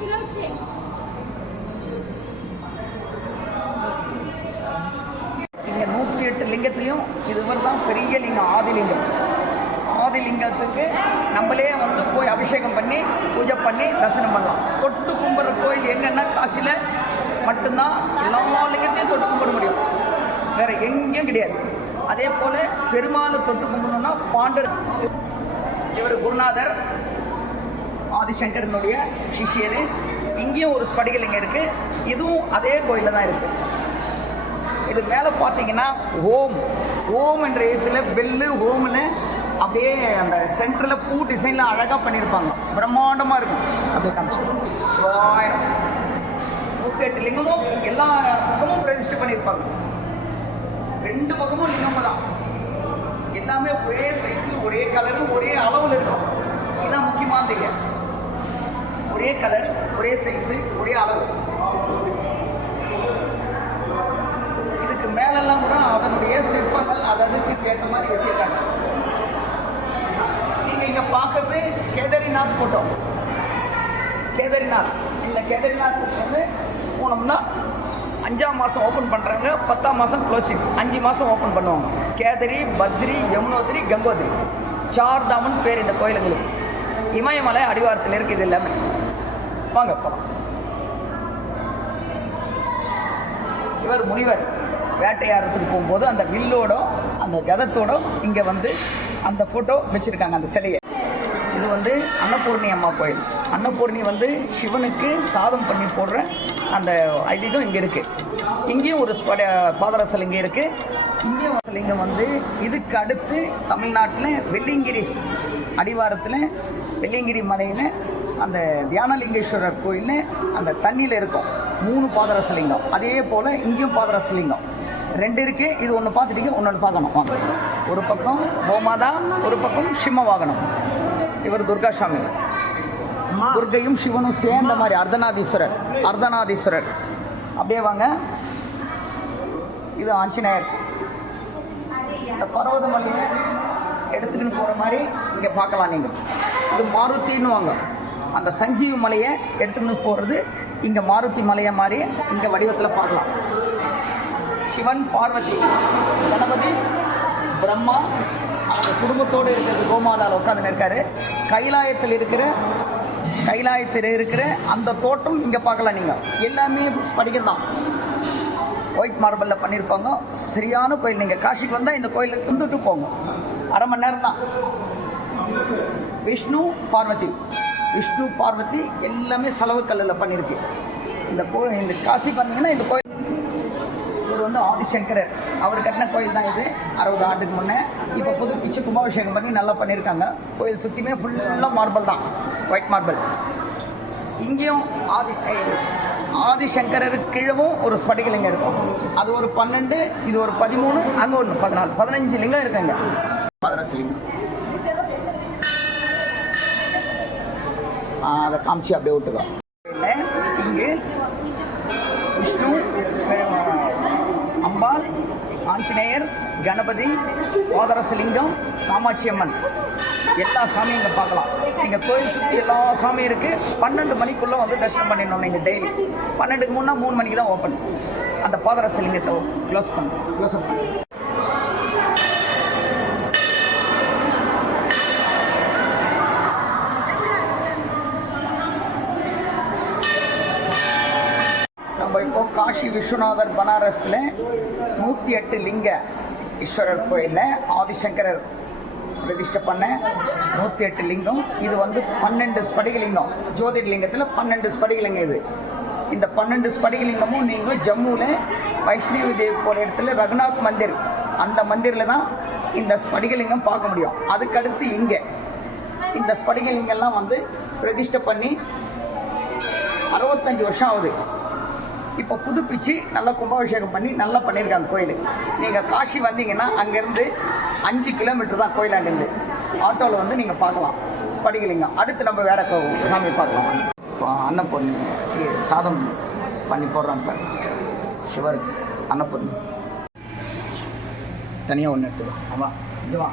இங்கே 108 லிங்கத்திலையும் இதுவர் தான் பெரிய லிங்கம், ஆதிலிங்கம். ஆதிலிங்கத்துக்கு நம்மளே வந்து போய் அபிஷேகம் பண்ணி பூஜை பண்ணி தரிசனம் பண்ணலாம். தொட்டு கும்பிட்ற கோயில் எங்கன்னா காசியில் மட்டும்தான் எல்லா லிங்கத்தையும் தொட்டு கும்பிட முடியும், வேறு எங்கேயும் கிடையாது. அதே போல் பெருமாளை தொட்டு கும்பிடணும்னா பாண்டர், இவர் குருநாதர் ஆதிசங்கரனுடைய சிஷியர். இங்கேயும் ஒரு ஸ்படிகலிங்கம் இருக்குது, இதுவும் அதே கோயிலில் தான் இருக்குது. இது மேலே பார்த்தீங்கன்னா ஓம் என்ற இடத்துல பெல்லு ஓமில் அப்படியே அந்த சென்டரில் பூ டிசைனில் அழகாக பண்ணியிருப்பாங்க, பிரம்மாண்டமாக இருக்கும். அப்படியே காமிச்சு 108 லிங்கமும் எல்லா பக்கமும் ரெஜிஸ்டர் பண்ணியிருப்பாங்க. 2 பக்கமும் லிங்கம் தான், எல்லாமே ஒரே சைஸு, ஒரே கலரு, ஒரே அளவில் இருக்கும். இதுதான் முக்கியமானது, ஒரே கலர், ஒரே சைஸு, ஒரே அளவு. இதுக்கு மேலெல்லாம் கூட அதனுடைய சிற்பங்கள் அதுக்கு ஏற்ற மாதிரி வச்சுருக்காங்க. நீங்கள் இங்கே பார்க்குறது கேதாரிநாத் போட்டோ. கேதாரிநாத், இந்த கேதாரிநாத் வந்து போனோம்னா 5ஆம் மாதம் ஓப்பன் பண்ணுறாங்க, 10ஆம் மாதம் க்ளோசிங், 5 மாதம் ஓப்பன் பண்ணுவாங்க. கேதரி, பத்ரி, யமுனோத்ரி, கங்கோத்ரி, 4 தாமன் பேர் இந்த கோயிலுங்களுக்கு. இமயமலை அடிவாரத்தில் இருக்குது. இது எல்லாமே வாங்க போகலாம். இவர் முனிவர் வேட்டையாடுறதுக்கு போகும்போது அந்த வில்லோட அந்த கதத்தோட இங்கே வந்து அந்த ஃபோட்டோ வச்சுருக்காங்க, அந்த சிலையை. இது வந்து அன்னபூர்ணி அம்மா கோயில். அன்னபூர்ணி வந்து சிவனுக்கு சாதம் பண்ணி போடுற அந்த ஐதீகம் இங்கே இருக்குது. இங்கேயும் ஒரு பாதரசலிங்கம் இருக்குது. இங்கேயும் லிங்கம் வந்து இதுக்கு அடுத்து தமிழ்நாட்டில் வெள்ளியங்கிரி அடிவாரத்தில் வெள்ளியங்கிரி மலையில் அந்த தியானலிங்கேஸ்வரர் கோயிலில் அந்த தண்ணியில் இருக்கும் 3 பாதரசலிங்கம். அதே போல் இங்கேயும் பாதரசலிங்கம் 2 இருக்குது. இது ஒன்று பார்த்துட்டீங்க, ஒன்று பார்க்கணும். வாங்க. ஒரு பக்கம் கோமாதா, ஒரு பக்கம் சிம்ம வாகனம். இவர் துர்காசாமி. துர்கையும் சிவனும் சேர்ந்த மாதிரி அர்த்தநாதீஸ்வரர். அப்படியே வாங்க. இது ஆஞ்சநேயர். இந்த பர்வதமலையை எடுத்துக்கிட்டு போகிற மாதிரி இங்கே பார்க்கலாம் நீங்கள். இது மாருத்தின்னு வாங்க. அந்த சஞ்சீவி மலையை எடுத்துக்கிட்டு போகிறது இங்கே மாருதி மலையை மாதிரி இங்கே வடிவத்தில் பார்க்கலாம். சிவன், பார்வதி, கணபதி, பிரம்மா அவங்க குடும்பத்தோடு இருக்கிறது கோமாதாவில் உட்காந்து இருக்காரு. கைலாயத்தில் இருக்கிற அந்த தோட்டம் இங்கே பார்க்கலாம். நீங்கள் எல்லாமே ஸ்படிகம் தான், ஒயிட் மார்பிளில் பண்ணியிருப்பாங்க. சரியான கோயில். நீங்கள் காசிக்கு வந்தால் இந்த கோயிலுக்கு இருந்துட்டு போங்க, அரை மணி நேரம் தான். விஷ்ணு பார்வதி எல்லாமே செலவு கல்லில் பண்ணியிருக்கு. இந்த காசிக்கு வந்தீங்கன்னா இந்த கோயில், இவர் வந்து ஆதிசங்கரர் அவர் கட்டின கோயில் தான் இது. 60 ஆண்டுக்கு முன்னே. இப்போ புதுப்பிச்சு கும்பாபிஷேகம் பண்ணி நல்லா பண்ணியிருக்காங்க. கோயில் சுற்றியுமே ஃபுல்லாக மார்பிள் தான், ஒயிட் மார்பிள். இங்கேயும் ஆதிசங்கரர் கீழவும் ஒரு ஸ்படிகலிங்கம் இருக்கும். அது ஒரு 12, இது ஒரு 13, அங்கே ஒன்று 14, 15 லிங்கம் இருக்குங்க. பாதரசலிங்கம் அதை காமிச்சு அப்படியே விட்டுக்கோ. இங்கு விஷ்ணு, அம்பாள், ஆஞ்சநேயர், கணபதி, பாதரசலிங்கம், காமாட்சி அம்மன் எல்லா சாமியும் இங்கே பார்க்கலாம். நீங்கள் கோயில் சுற்றி எல்லா சாமியும் இருக்குது. 12 மணிக்குள்ளே வந்து தரிசனம் பண்ணிடணும். நீங்கள் டெய்லி 12க்கு முன்னே 3 மணிக்கு தான் ஓப்பன். அந்த பாதரசலிங்கத்தை க்ளோஸ் அப் பண்ணு. நம்ம இப்போ காஷி விஸ்வநாதர் பனாரஸில் 108 லிங்க ஈஸ்வரர் கோயிலில் ஆதிசங்கரர் பிரதிஷ்டை பண்ண 108 லிங்கம். இது வந்து 12 ஸ்படிகலிங்கம். ஜோதிர்லிங்கத்தில் 12 ஸ்படிகலிங்கம். இது இந்த 12 ஸ்படிகலிங்கமும் நீங்கள் ஜம்முவில் வைஷ்ணவி தேவி போகிற இடத்துல ரகுநாத் மந்திர், அந்த மந்திரில் தான் இந்த ஸ்படிகலிங்கம் பார்க்க முடியும். அதுக்கடுத்து இங்கே இந்த ஸ்படிகலிங்கம்லாம் வந்து பிரதிஷ்டை பண்ணி 65 வருஷம் ஆகுது. இப்போ புதுப்பிச்சு நல்லா கும்பாபிஷேகம் பண்ணி நல்லா பண்ணியிருக்காங்க கோயில். நீங்கள் காஷி வந்தீங்கன்னா அங்கேருந்து 5 கிலோமீட்டர் தான் கோயிலாண்டிருந்து. ஆட்டோவில் வந்து நீங்கள் பார்க்கலாம் ஸ்படிகலிங்கம். அடுத்து நம்ம வேற சாமி பார்க்கலாம். இப்போ அன்னபூர்ணி சாதம் பண்ணி போடுறாங்க சிவர். அன்னபூர்ணி தனியாக ஒன்று எடுத்துக்கோ. ஆமாம், இங்கே வா.